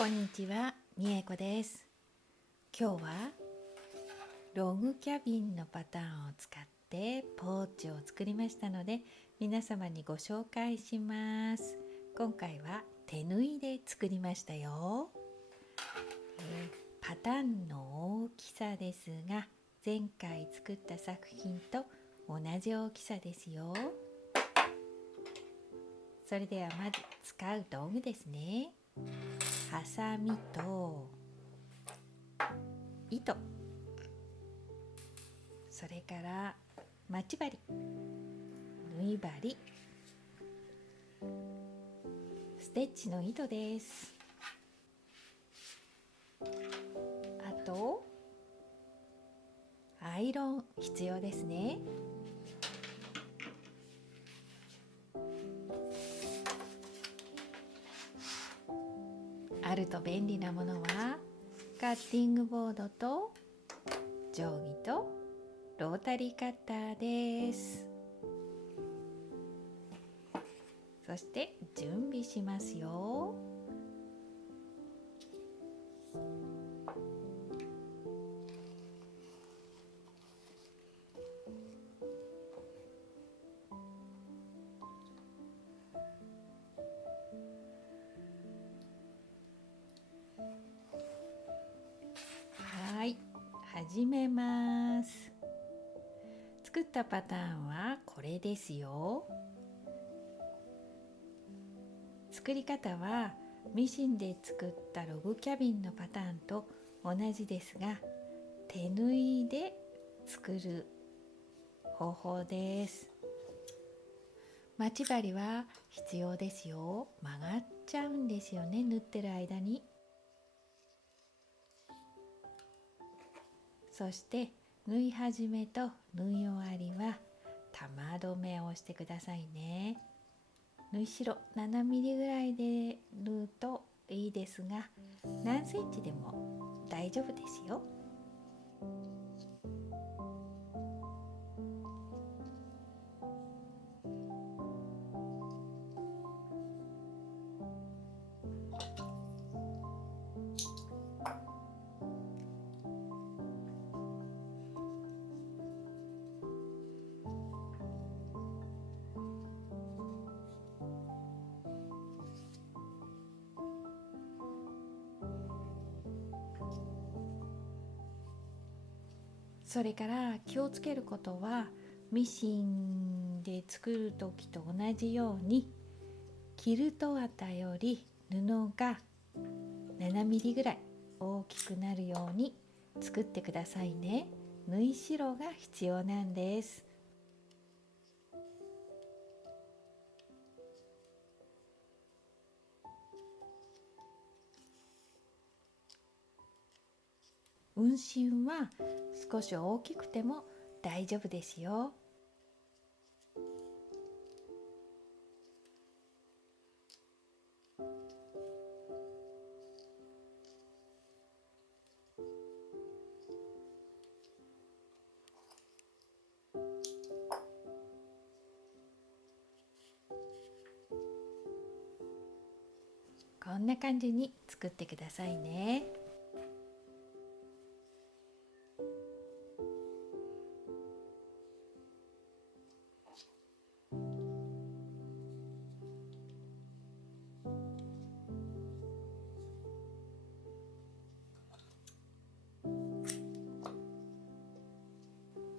こんにちは、みえこです。今日はログキャビンのパターンを使ってポーチを作りましたので、皆様にご紹介します。今回は手縫いで作りましたよ。パターンの大きさですが、前回作った作品と同じ大きさですよ。それではまず使う道具ですね。ハサミと糸、それから待ち針、縫い針、ステッチの糸です。あとアイロン必要ですね。あると便利なものはカッティングボードと定規とロータリーカッターです。そして準備しますよ。はい、始めます。作ったパターンはこれですよ。作り方はミシンで作ったログキャビンのパターンと同じですが、手縫いで作る方法です。待ち針は必要ですよ。曲がっちゃうんですよね、縫ってる間に。そして縫い始めと縫い終わりは玉留めをしてくださいね。縫い代7ミリぐらいで縫うといいですが、何センチでも大丈夫ですよ。それから気をつけることは、ミシンで作る時と同じようにキルト綿より布が7ミリぐらい大きくなるように作ってくださいね。縫い代が必要なんです。運針は少し大きくても大丈夫ですよ。こんな感じに作ってくださいね。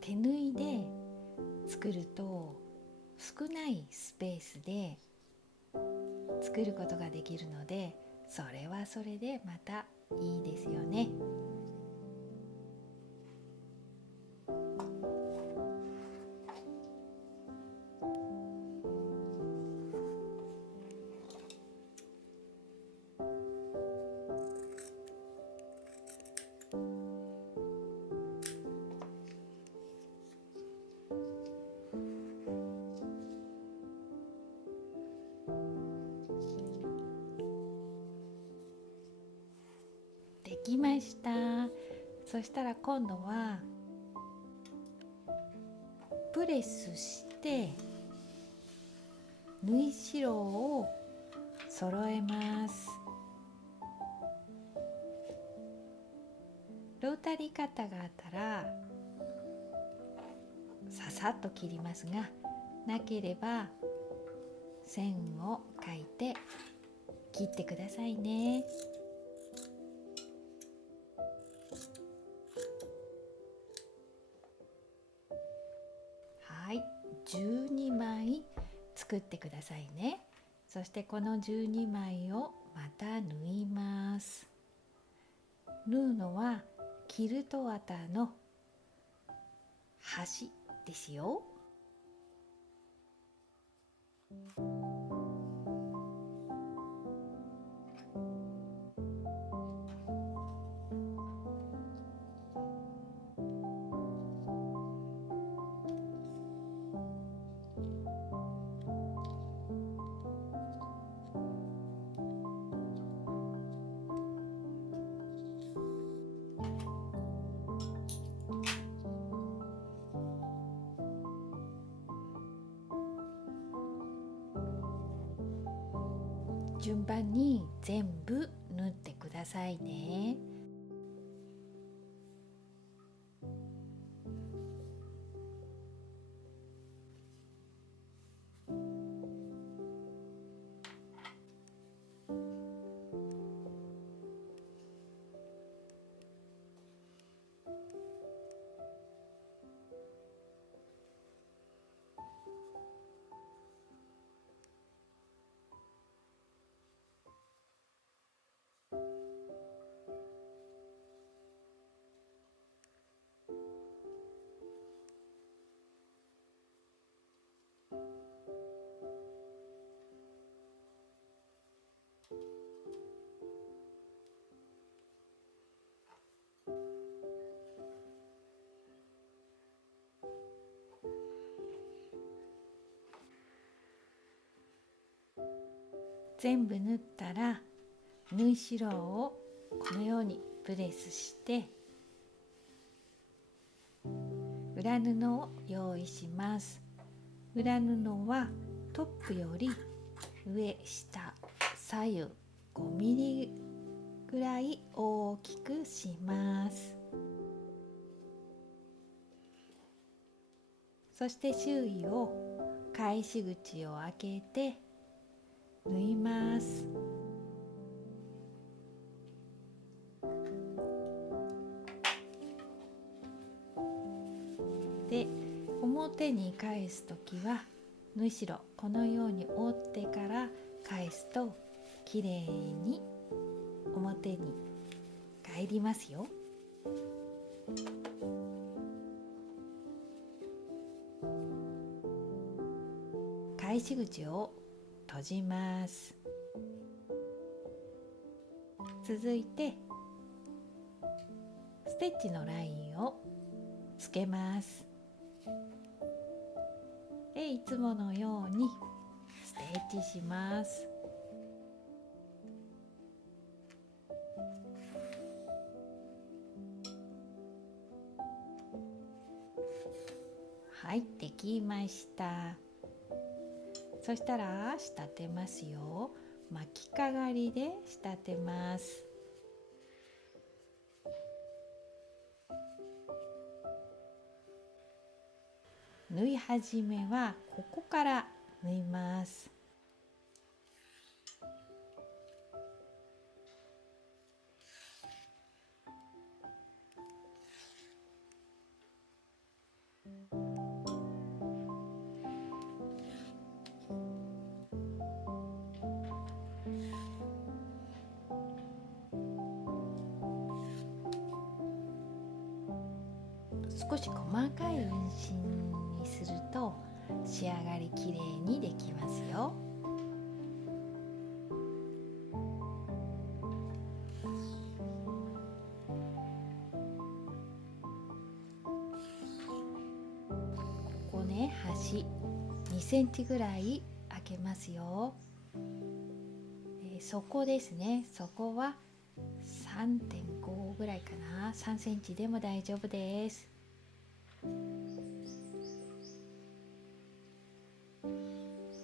手縫いで作ると少ないスペースで作ることができるので、それはそれでまたいいですよね。できました。そしたら今度はプレスして縫い代を揃えます。ロータリーカッターがあったらささっと切りますが、なければ線を描いて切ってくださいね。はい、12枚作ってくださいね。そしてこの12枚をまた縫います。縫うのはキルト綿の端ですよ。順番に全部縫ってくださいね。全部縫ったら縫い代をこのようにプレスして裏布を用意します。裏布はトップより上下左右5ミリぐらい大きくします。そして周囲を返し口を開けて縫います。で、表に返すときは縫い代このように折ってから返すときれいに表に返りますよ。返し口を閉じます。続いてステッチのラインをつけます。で、いつものようにステッチします。はい、できました。そしたら仕立てますよ。巻きかがりで仕立てます。縫い始めはここから縫います。少し細かい運針にすると仕上がりきれいにできますよ。ここね、端2センチぐらい開けますよ。底ですね、底は 3.5 ぐらいかな。3センチでも大丈夫です。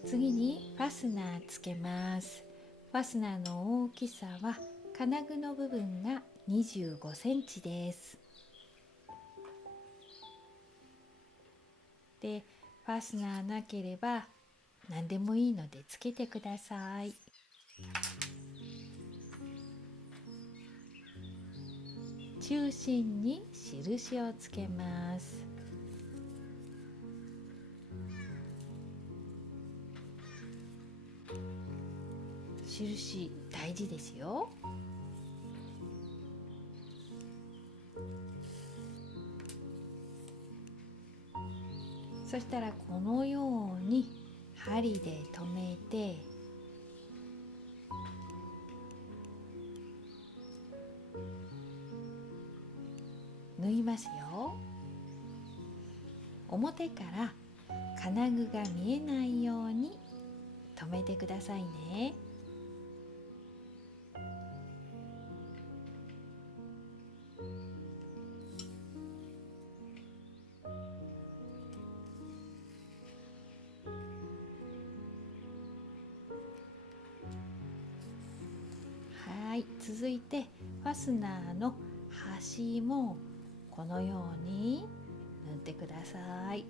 次にファスナーつけます。ファスナーの大きさは金具の部分が25センチです。で、ファスナーなければ何でもいいのでつけてください。中心に印をつけます。印大事ですよ。そしたらこのように針で留めて、縫いますよ。表から金具が見えないように留めてくださいね。はい、続いてファスナーの端もこのように縫ってください。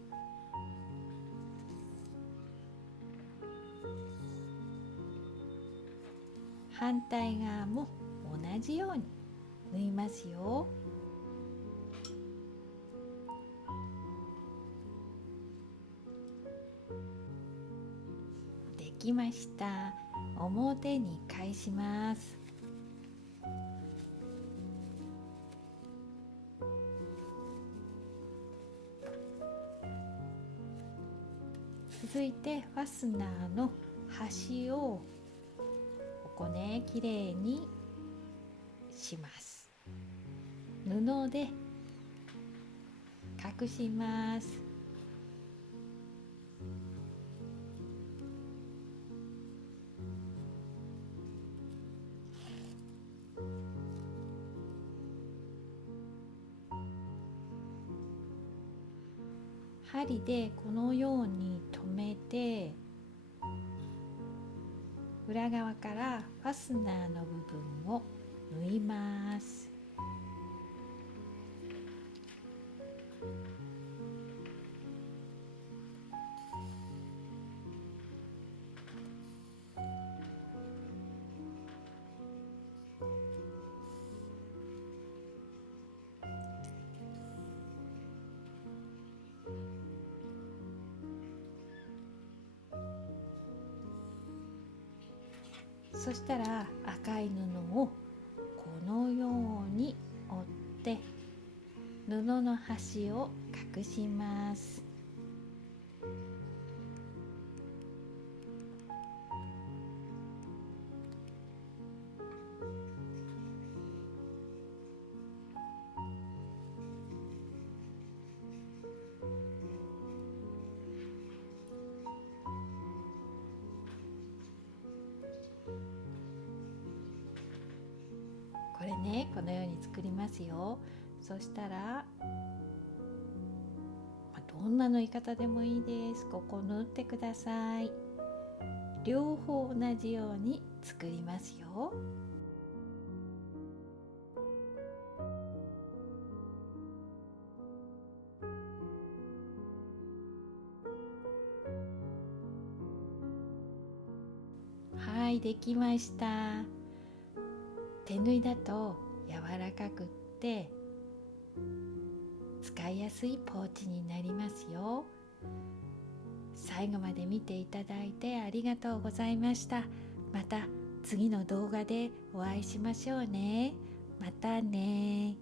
反対側も同じように縫いますよ。できました。表に返します。続いてファスナーの端をここね、きれいにします。布で隠します。針でこのように留めて、裏側からファスナーの部分を縫います。そしたら赤い布をこのように折って布の端を隠します。これね、このように作りますよ。そしたら、どんな縫い方でもいいです。ここ縫ってください。両方同じように作りますよ。はい、できました。手縫いだと柔らかくって使いやすいポーチになりますよ。最後まで見ていただいてありがとうございました。また次の動画でお会いしましょうね。またね。